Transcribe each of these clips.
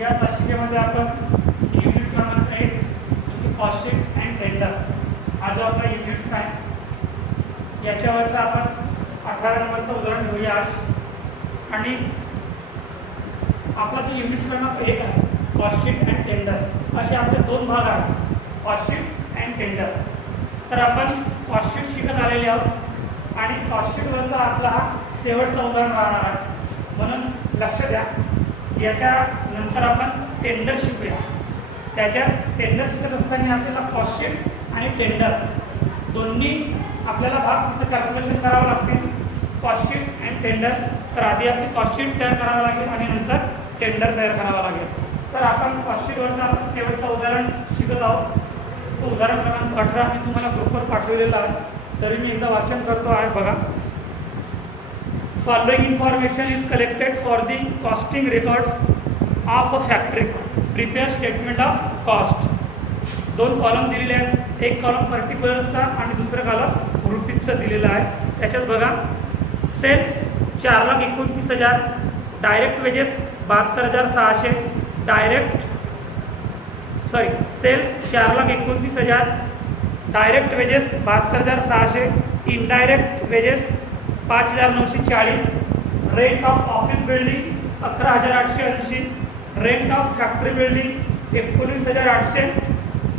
या तासिकेमध्ये आपण युनिट क्रमांक 1 कॉस्ट शीट अँड टेंडर हा जो आपला युनिट्स आहे याच्यावरचा आपण 18 नंबरचं उदाहरण घेऊया आज. आणि आपला जो युनिट क्रमांक 1 आहे कॉस्ट शीट अँड टेंडर असे आपले दोन भाग आहेत, कॉस्ट शीट अँड टेंडर. तर आपण कॉस्ट शीट शिकत आलेले आहोत आणि कॉस्ट शीटवरचा आपला हा शेवटचा उदाहरण राहणार आहे. म्हणून लक्ष द्या, याच्या नंतर आपण टेंडर शिकूया. त्याच्यात टेंडर शिकत असताना आपल्याला कॉस्ट शीट आणि टेंडर दोन्ही आपल्याला भाग फक्त कॅल्क्युलेशन करावं लागतील, कॉस्ट शीट अँड टेंडर. तर आधी आपली कॉस्ट शीट तयार करावं लागेल आणि नंतर टेंडर तयार करावं लागेल. तर आपण कॉस्ट शीटवरचं आपण शेवटचं उदाहरण शिकत आहोत. तो उदाहरण क्रमांक 18 मी तुम्हाला ग्रुपवर पाठवलेला आहे, तरी मी एकदा वाचन करतो आहे बघा. Following information is collected for the costing records of a factory. Prepare statement of cost. दोन कॉलम दिलेले आहेत, एक कॉलम पर्टिक्युलरचा आणि दुसरं कॉलम रुपीजचा दिलेला आहे. त्याच्यात बघा sales 4,29,000, direct wages 72,600, sales 4,29,000, direct wages 72,600, indirect wages 5,940, rent of office building 11,880, rent of factory building 19,800,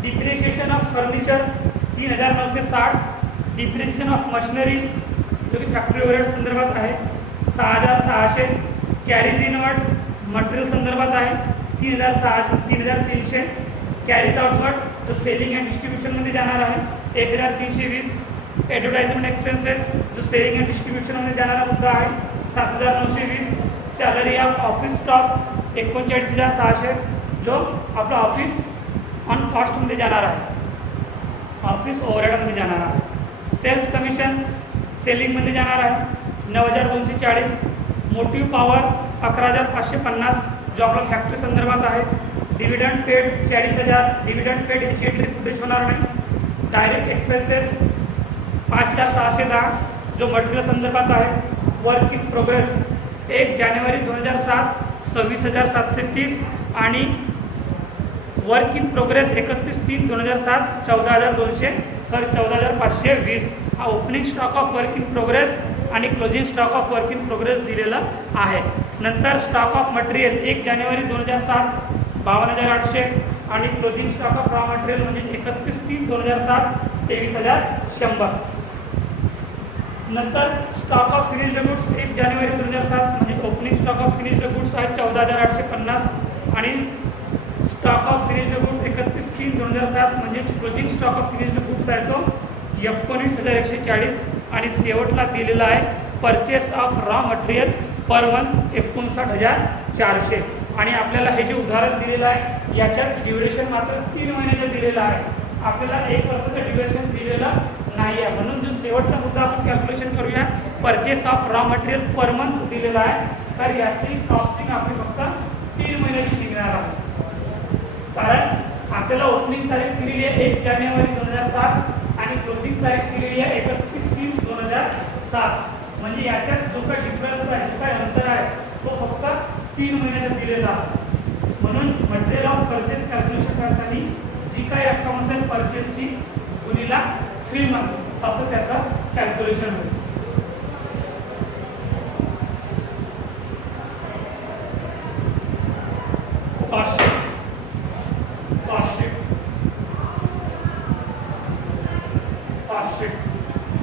depreciation of furniture 3,960, depreciation of machinery जो की फॅक्टरी ओव्हरहेड संदर्भात आहे 6,600, कॅरीज इनवर्ड मटेरियल संदर्भात आहे 3,300, कॅरीज आउटवर्ड जो सेलिंग अँड डिस्ट्रीब्युशनमध्ये जाणार आहे 1,320, advertisement expenses जो सेलिंग अँड डिस्ट्रीब्युशनमध्ये जाणारा मुद्दा आहे 7,920, सॅलरी ऑफ ऑफिस स्टॉक 39,600 जो आपला ऑफिस ऑन कॉस्टमध्ये जाणार आहे, ऑफिस ओव्हरहेडमध्ये जाणार आहे. सेल्स कमिशन सेलिंगमध्ये जाणार आहे 9,240, मोटिव्ह पॉवर 11,550 जो आपला फॅक्टरी संदर्भात आहे. डिव्हिडंड पेड 40,000, डिव्हिडंड पेड याची एंट्री कुठेच होणार नाही. डायरेक्ट एक्सपेन्सेस 5,610 जो मटेरियल संदर्भात आहे. वर्क इन प्रोग्रेस 1 जानेवारी 2007 26,730 आणि वर्क इन प्रोग्रेस 31/3/2007 14,520 हा opening stock of work in progress आणि closing stock of work in progress दिलेला आहे. नंतर स्टॉक ऑफ मटेरियल 1 जानेवारी 2007 52,800 आणि closing stock of raw material म्हणजे 31/3/2007 23,100. नंतर स्टॉक ऑफ फिनिश्ड गुड्स 1 जानेवारी 2007 म्हणजे opening stock of finished goods आहे 14,850 आणि स्टॉक ऑफ फिनिश्ड गुड्स 31/3/2007 म्हणजे closing stock of finished goods आहे तो 19,140 आणि शेवटला दिलेला आहे purchase of raw material per month 59,400. आणि आपल्याला हे जे उदाहरण दिलेलं आहे याच्यात ड्युरेशन मात्र 3 महिन्याचं दिलेलं आहे, आपल्याला 1 वर्षाचं ड्युरेशन दिलेलं नाही आहे. म्हणून जो शेवटचा मुद्दा आपण कॅल्क्युलेशन करूया, purchase of raw material per month दिलेला आहे, तर याची कॉस्टिंग आपली फक्त 3 महिन्याची निघणार आहे. कारण आपल्याला ओपनिंग तारीख दिलेली आहे 1 जानेवारी 2007 आणि क्लोजिंग तारीख दिलेली आहे 31/3/2007. म्हणजे याच्यात जो काही डिफरन्स आहे, जो काही अंतर आहे तो फक्त 3 महिन्याचा दिलेला आहे. म्हणून मटेरियल ऑफ परचेस कॅल्क्युलेशन करताना जी काही रक्कम असेल परचेसची गुणिला 3 मंथ असं त्याचं कॅल्क्युलेशन होईल. कॉस्ट शीट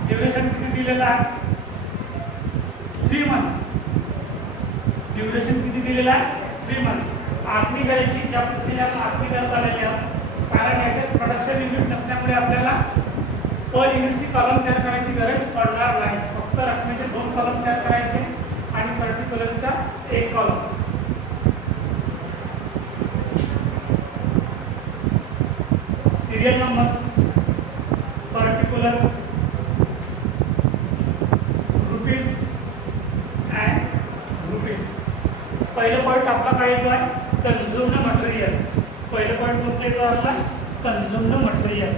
ड्युरेशन किती दिलेलं आहे 3 मंथ. ड्युरेशन किती दिलेलं आहे 3 मंथ. आखणी करायची ज्या पद्धतीने आपण आखणी करत आलेली आहोत, कारण याच्यात प्रोडक्शन युनिट नसल्यामुळे आपल्याला पर युनिटची कॉलम तयार करायची गरज पडणार नाही. फक्त रकमेचे 2 कॉलम तयार करायचे आणि पर्टिक्युलरचा 1 column. Serial number, particulars, rupees and rupees. पहिलं पॉईंट आपला काय येतो आहे कन्झ्युम्ड मटेरियल. पहिलं पॉईंट कुठलं येतो आपला consumed material.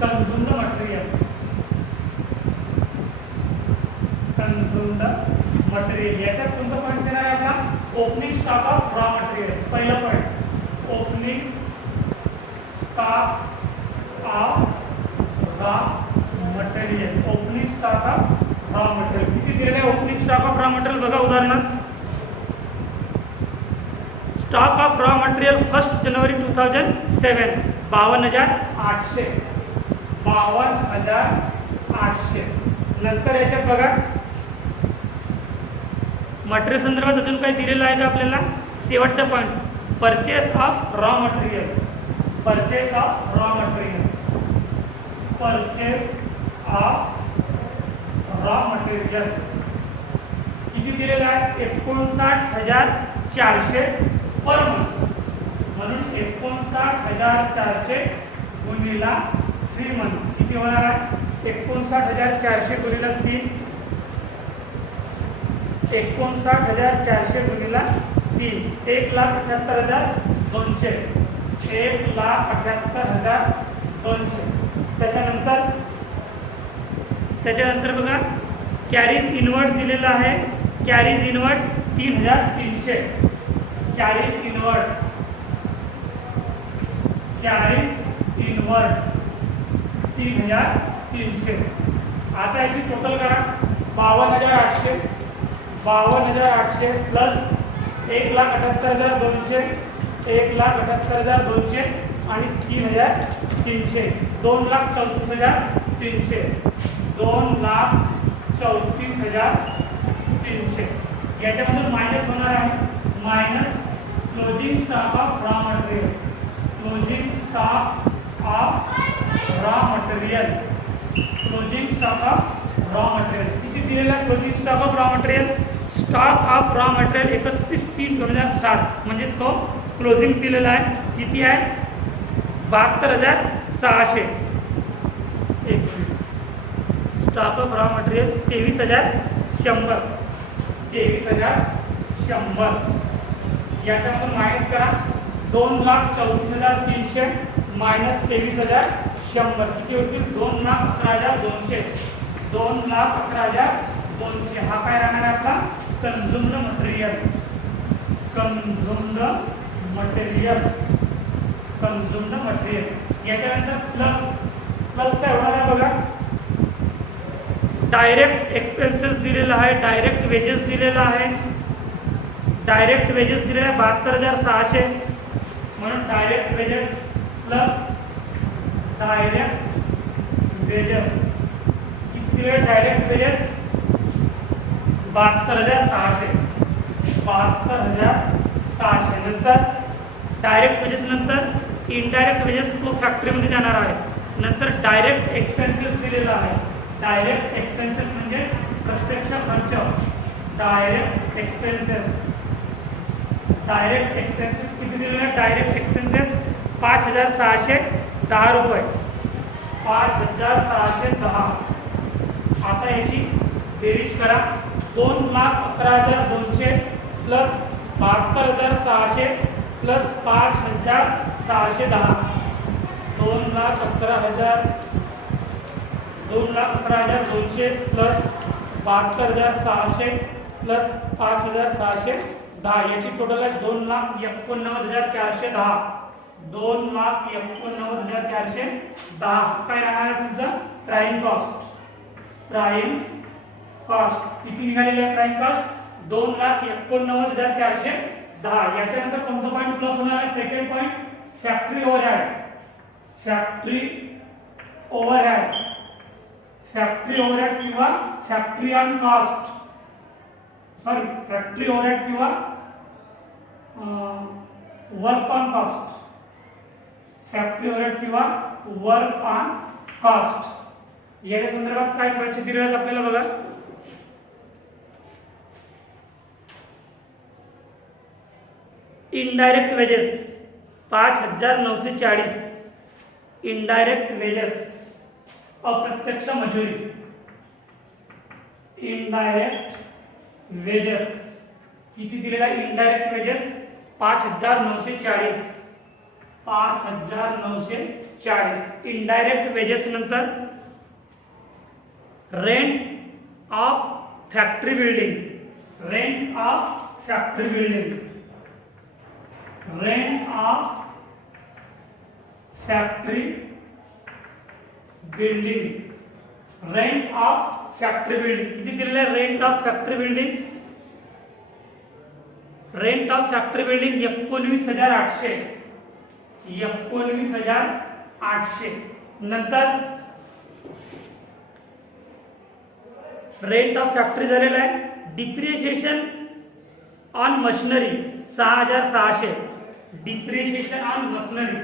consumed material material. याच्यात कोणतं पॉईंट येणार आहे आपला? Opening stock of raw material. पहिलं point opening stock of raw material. Opening stock of raw material किती दिलेलं आहे? Opening stock of raw material बघा उदाहरणार्थ स्टॉक ऑफ रॉ मटेरियल 1 जानेवारी 2007 52,800. 52,800. नंतर याच्यात बघा मटेरियल संदर्भात अजून काही दिलेलं आहे का आपल्याला? शेवटचा point purchase of raw material. Purchase of raw material. Purchase of raw material किती दिलेलं आहे? 59,400 पर मंथ. म्हणून 59,400 गुणिला 3 मंथ किती होणार आहे? 59,400 गुणिला 3. 59,400 गुणिला 3 1,78,200. 1,78,200. त्याच्यानंतर बघा कॅरीज इनवर्ड दिलेला आहे. Carries inward 3,300. Carries inward 3,300. आता याची टोटल करा 52,800. 52,800 प्लस 1,78,200. 1,78,200 आणि 3,300. 2,34,300. 2,34,300. याच्यामधून मायनस होणार आहे. Minus closing stock of raw material. Closing stock of raw material. Closing stock of raw material किती दिलेला आहे? Closing stock of raw material stock of raw material 31/3/2007 म्हणजे तो क्लोजिंग दिलेला आहे. किती आहे? 72,600. Stock of raw material 23,100. 23,100. याच्यामधून मायनस करा 2,34,300 मायनस 23,100 किती होतील? 2,11,200. 2,11,200. हा काय राहणार आहे आपला? Consumed material. Consumed material. Consumed material. याच्यानंतर प्लस काय होणार आहे बघा? डायरेक्ट एक्सपेन्सेस दिलेला आहे. डायरेक्ट वेजेस दिलेला आहे. डायरेक्ट वेजेस दिलेला आहे 72,600. म्हणून direct wedges plus direct wedges किती दिले? Direct wages 72,600. 72,600. नंतर डायरेक्ट वेजेस नंतर इनडायरेक्ट वेजेस तो फॅक्टरीमध्ये जाणार आहे. नंतर डायरेक्ट एक्सपेन्सेस दिलेला आहे. डायरेक्ट एक्सपेन्सेस म्हणजे प्रत्यक्ष खर्च. Direct expenses. डायरेक्ट एक्सपेन्सेस किती दिलेले आहेत? डायरेक्ट एक्सपेन्सेस 5,610 रुपये. 5,610. आता याची बेरीज करा 2,11,200 प्लस 72,600 प्लस 5,610. 2,11,200 plus 72,600 plus 5,610. याची टोटल आहे 2,89,410. 2,89,410. काय राहणार आहे तुमचं? Prime cost. प्राईम कॉस्ट किती निघालेली आहे? Prime cost 2,89,410. याच्यानंतर कोणतं पॉईंट प्लस होणार आहे? Second point factory overhead. Factory overhead. Factory overhead किंवा factory on cost. Sorry factory overhead किंवा work on cost. Factory overhead किंवा वर्क ऑन कॉस्ट याच्या संदर्भात काय खर्च दिलेला आहे आपल्याला बघा. Indirect wages 5,940. इनडायरेक्ट वेजेस अप्रत्यक्ष मजुरी. इनडायरेक्ट वेजेस किती दिलेला आहे? Indirect wages 5,940. 5,940. इनडायरेक्ट वेजेस नंतर rent of factory building. Rent of factory building, rent of factory building, rent of factory building किती दिलेलं आहे? Rent of factory building, rent of factory building 19,800, 19,800. नंतर रेंट ऑफ फॅक्टरी झालेला आहे. Depreciation on machinery 6,600, depreciation on machinery,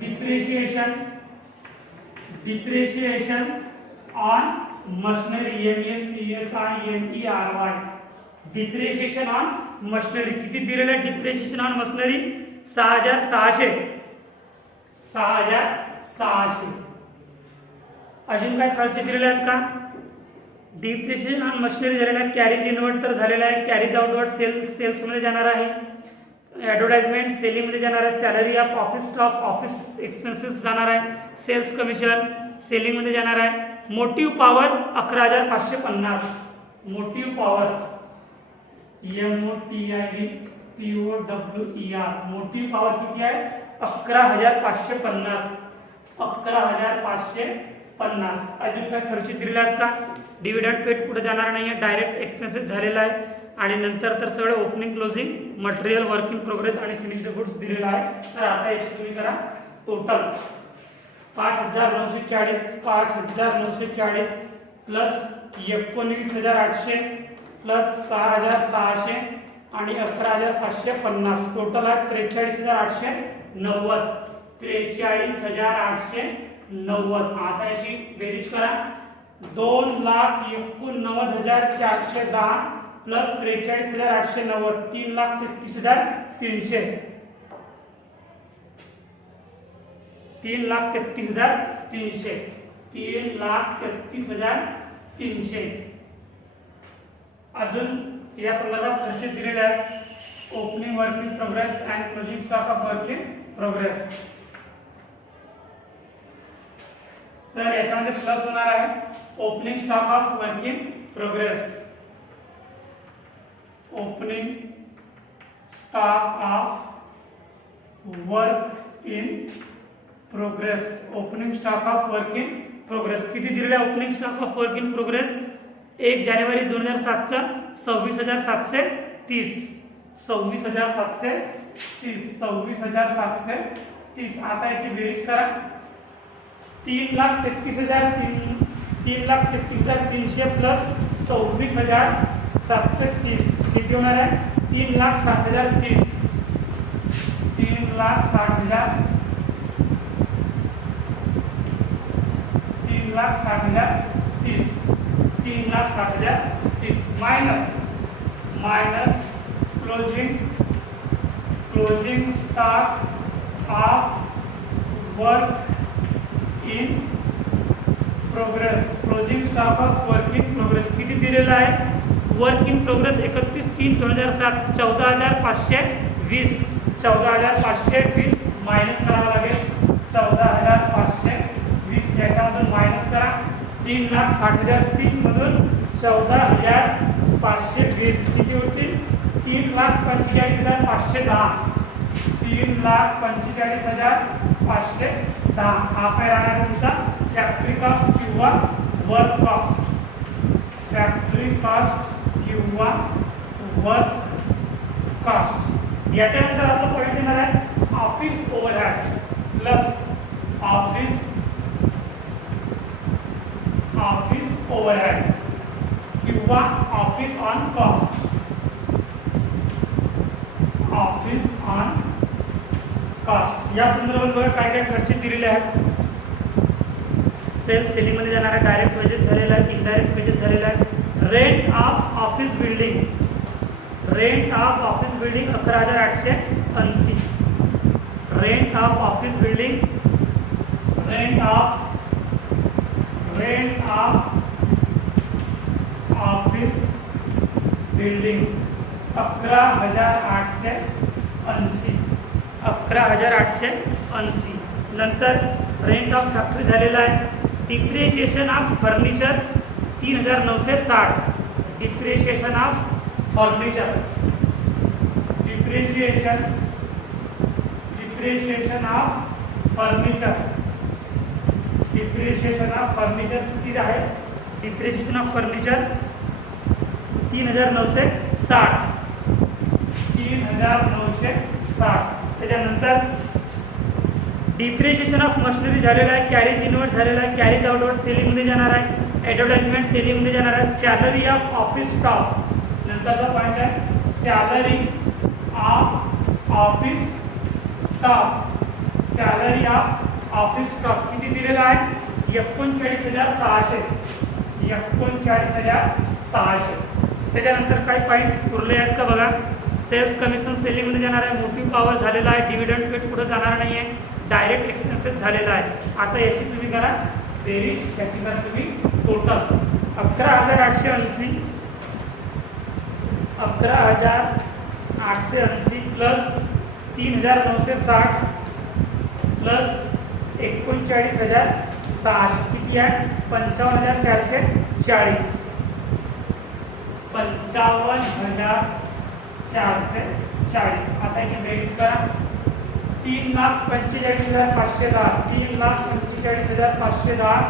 depreciation on machinery MACHINERY, depreciation on machinery किती दिलेलं आहे? Depreciation on machinery 6,600, 6,600. अजून काय खर्च दिलेले आहेत का? डिप्रिशिएशन ऑन मशिनरी झालेला आहे. कॅरीज इनवर्ड तर झालेला आहे. कॅरीज आउटवर्ड सेल्स मध्ये जाणार आहे. ॲडव्हर्टाइजमेंट सेलिंग मध्ये जाणार आहे. Salary of office staff office expenses जाणार आहे. सेल्स कमिशन सेलिंग मध्ये जाणार आहे. Motive power 11,550, motive power MOTIVPOWER, motive power किती आहे? 11,550, 11,550. अजून काय खर्च दिलेला आहेत का? डिव्हिडंड पेड कुठे जाणार नाही आहे. डायरेक्ट एक्सपेन्सेस झालेला आहे. आणि नंतर तर सगळं opening closing material work in progress आणि फिनिश्ड गुड्स दिलेला आहे. तर आता याची तुम्ही करा टोटल 5,940, 5,940 प्लस 19,800 प्लस 6,600 आणि 11,550 टोटल आहे 43,890, 43,890. आता याची बेरीज करा. 2,89,410 प्लस 43,890, 3,33,300, 3,33,300, 3,33,300. अजून या संदर्भात खर्च दिलेले आहेत. Opening work in progress and closing stock of work in progress. तर याच्यामध्ये प्लस होणार आहे opening stock of work in progress, opening stock of work in progress, opening stock of work in progress किती दिलेला आहे? Opening stock of work in progress 1 जानेवारी 2007 चा 26,730, 26,730, 26,730. आता याची बेरीज करा. 3,33,300 प्लस 26,730 किती होणार आहे? 3,60,030, 3,60,030, 3,60,030, 3,60,030 minus closing stock of work in progress, closing stock of work in progress किती दिलेला आहे? वर्क इन प्रोग्रेस 31/3/2007 14,520, 14,520 मायनस करावं लागेल. 14,520 याच्यामधून मायनस करा. 3,60,030 मधून 14,520 किती होतील? 3,45,510, 3,45,510. हा काय राहणार तुमचा फॅक्टरी कॉस्ट किंवा वर्क कॉस्ट, फॅक्टरी कॉस्ट किंवा वर्क कॉस्ट. याच्यानंतर आपला पॉईंट येणार आहे office overhead plus office overhead किंवा office on cost, office on cost. या संदर्भात बघा काय काय खर्च दिलेले आहेत. सेलिंग मध्ये जाणार आहे. डायरेक्ट वेजेस झालेला आहे. इनडायरेक्ट वेजेस झालेला आहे. Rent of office building, rent of office building 11,880, rent of office building, rent of office building 11,880, 11,880. नंतर रेंट ऑफ फॅक्टरी झालेला आहे. Depreciation of furniture 3,960, depreciation of furniture, depreciation of furniture, depreciation of furniture किती आहे? Depreciation of furniture 3960, 3960. त्याच्यानंतर depreciation of machinery झालेला आहे, carriage inward झालेला आहे, कॅरेज आउटवर्ड सेलिंगमध्ये जाणार आहे, ॲडव्हर्टाइजमेंट सेलिंगमध्ये जाणार आहे, सॅलरी ऑफ ऑफिस स्टाफ. नंतरचा पॉईंट आहे salary of office staff, salary of office staff किती दिलेला आहे? 39,600, 39,600. त्याच्यानंतर काही पॉईंट्स उरले आहेत का बघा. सेल्स कमिशन सेलिंगमध्ये जाणार आहे, मोटिव्ह पॉवर झालेला आहे, डिव्हिडंड पेड पुढे जाणार नाही आहे, डायरेक्ट एक्सपेन्सेस झालेला आहे. आता याची तुम्ही करा बेरीज, याची करा तुम्ही टोटल. 11,880, 11,880 प्लस 3,960 प्लस 39,600 किती आहे? 55,440, 55,440. आता याची बेरीज करा. 3,45,510, 3,45,510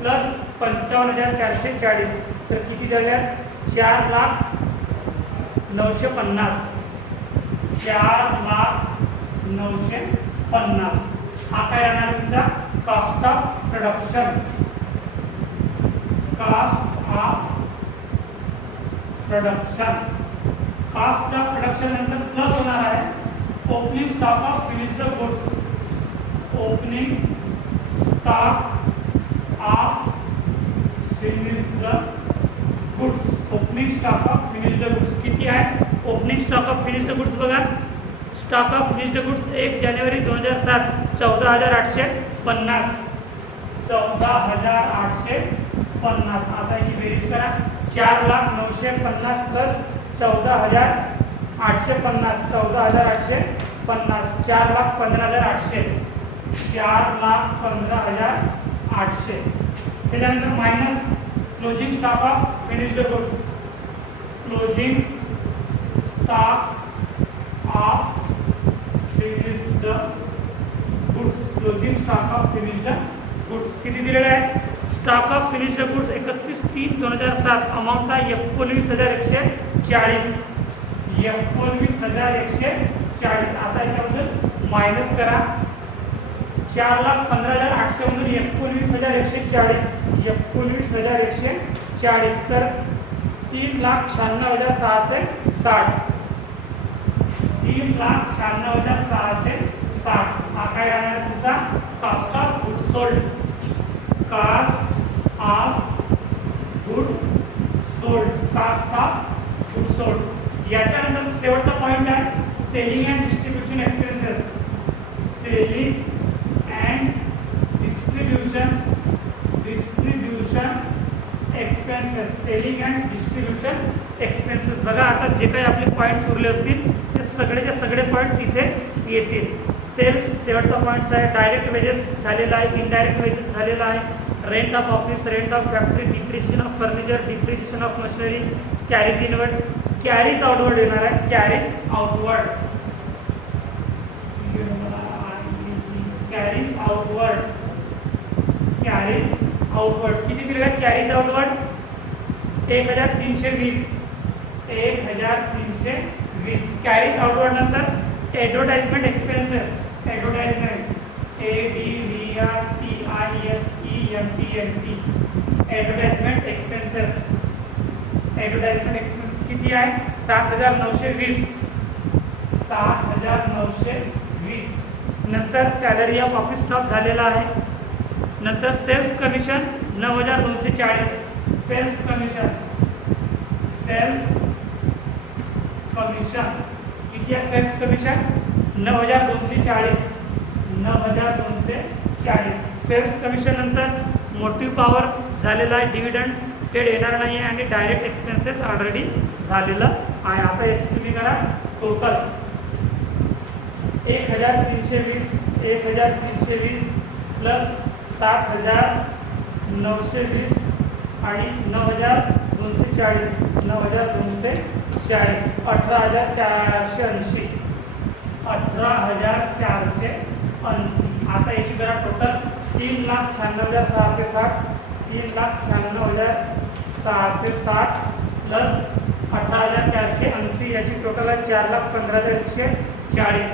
प्लस 55,440 तर किती झाल्या? 4,950, 4,950. हा काय राहणार तुमचा? Cost of production, cost of production. Cost of production नंतर प्लस होणार आहे opening stock of finished goods, opening stock of finished goods, opening stock of finished goods किती आहे? Opening stock of finished goods बघा, स्टॉक ऑफ फिनिश्ड गुड्स 1 जानेवारी 2007 14,850, 14,850. आता याची बेरीज करा. 4,950 प्लस 14,850, 14,850, 4,15,800, 4,15,800. त्याच्यानंतर minus closing stock of finished goods, closing stock of finished goods, closing stock of finished goods किती दिलेलं आहे? Stock of finished goods 31/3/2007 amount आहे 19,140, 19,140. आता याच्याबद्दल मायनस करा. 4,15,800 मधून 19,140, 19,140 तर 3,96,660, 3,96,660. हा काय राहणार तुमचा? Cost of good sold, cost of good sold, cost of good sold. याच्यानंतर शेवटचा पॉईंट आहे selling and distribution expenses, selling and distribution expenses, selling and distribution expenses. बघा आता जे काही आपले पॉईंट्स उरले असतील ते सगळेच्या सगळे पॉईंट्स इथे येतील. सेल्स शेवटचा पॉईंट्स आहे, डायरेक्ट वेजेस झालेला आहे, इनडायरेक्ट वेजेस झालेला आहे, rent of office, rent of factory, depreciation of furniture, depreciation of machinery, carriage inward, carriage outward येणार आहे, carriage outward, carriage outward, carriage outward किती दिलेलं आहे? Carriage outward 1,320, 1,320. कॅरेज आउटवर्ड नंतर advertisement expenses, advertisement ADVRTISEMPNT, advertisement expenses, advertisement expenses किती आहे? 7,920, 7,920. नंतर salary of office staff झालेला आहे. नंतर sales commission 9,240, sales commission, sales commission किती आहे? Sales commission 9,240, 9,240. सेल्स कमिशन नंतर मोटिव्ह पॉवर झालेला आहे, डिव्हिडंड पेड येणार नाही आहे आणि डायरेक्ट एक्सपेन्सेस ऑलरेडी झालेलं आहे. आता याची तुम्ही करा टोटल 1,320, 1,320 प्लस 7,920 आणि 9,240 40, 9,240, 18,480, 18,480. आता याची करा टोटल 3,96,660, 3,96,660 प्लस 18,480 याची टोटल आहे 4,15,140,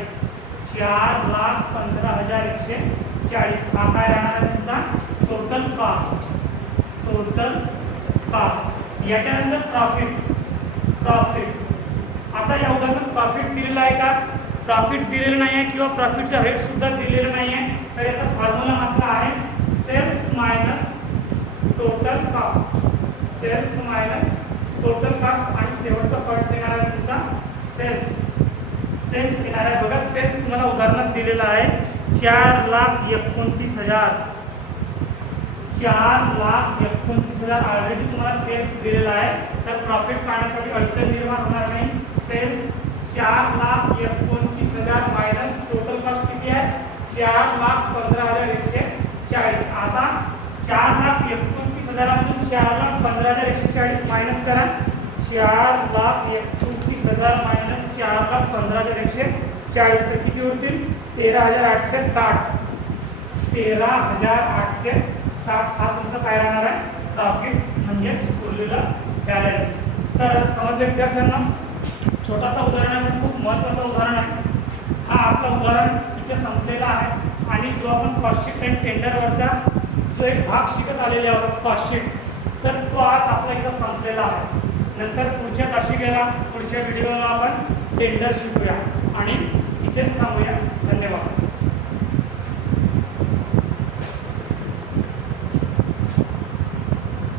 4,15,140. हा काय राहणार आहे तुमचा टोटल कॉस्ट. याच्यानंतर प्रॉफिट. आता या उदाहरणात प्रॉफिट दिलेला आहे का? प्रॉफिट दिलेलं नाही आहे किंवा प्रॉफिटचा रेट सुद्धा दिलेला नाही आहे. तर याचा फॉर्म्युला मात्र आहे सेल्स मायनस टोटल कॉस्ट. आणि शेवटचा पॉईंट येणार आहे तुमचा सेल्स येणार आहे. बघा सेल्स तुम्हाला उदाहरणात दिलेला आहे 4,29,000. 4,29,000 ऑलरेडी तुम्हाला सेल्स दिलेला आहे. तर प्रॉफिट काढण्यासाठी अडचण निर्माण होणार नाही. सेल्स 4,29,000 मायनस टोटल कॉस्ट किती आहे 4,15,140. आता 4,29,000 मधून 4,15,140 मायनस करा. 4,29,000 मायनस 4,15,140 तर किती उरतील 13,860. 13,860 हा तुमचा काय राहणार आहे प्रॉफिट म्हणजे उरलेला बॅलन्स. तर समजलं विद्यार्थ्यांना. छोटासा उदाहरण आहे पण खूप महत्त्वाचं उदाहरण आहे. हा आपला उदाहरण इथे संपलेला आहे. आणि जो आपण कॉस्टशीट अँड टेंडरवरचा जो एक भाग शिकत आलेला आहोत कॉस्टशीट, तर तो आज आपला इथं संपलेला आहे. नंतर पुढच्या तासिकेला पुढच्या व्हिडिओला आपण टेंडर शिकूया आणि इथेच थांबूया. धन्यवाद.